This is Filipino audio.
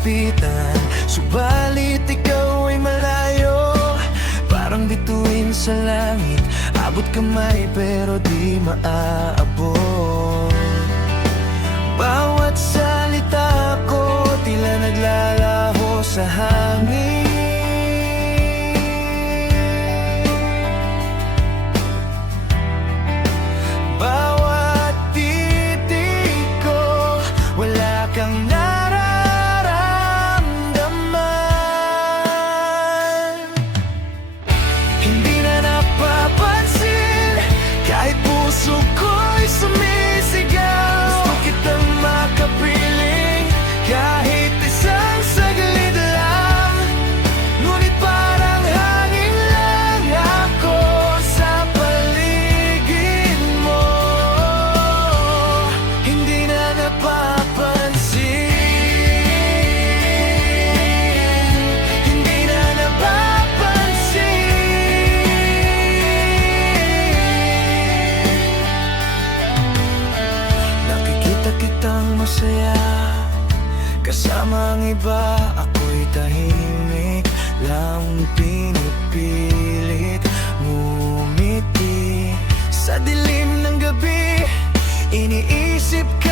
lalapitan, subalit ikaw ay malayo. Parang bituin sa langit, abot kamay pero di maaabot. Bawat salita ko tila naglalaho sa hangin. Bawat titig ko, wala kang nararamdaman. Hindi na napapansin, kahit puso ko'y sumisigaw. Gusto kitang makapiling, kahit isang saglit lang. Ngunit parang hangin lang ako sa paligid mo. Hindi na napapansin, hindi na napapansin. Nakikita kitang masaya kasama ang iba, ako'y tahimik lang pinipilit ngumiti. Sa dilim ng gabi, iniisip ka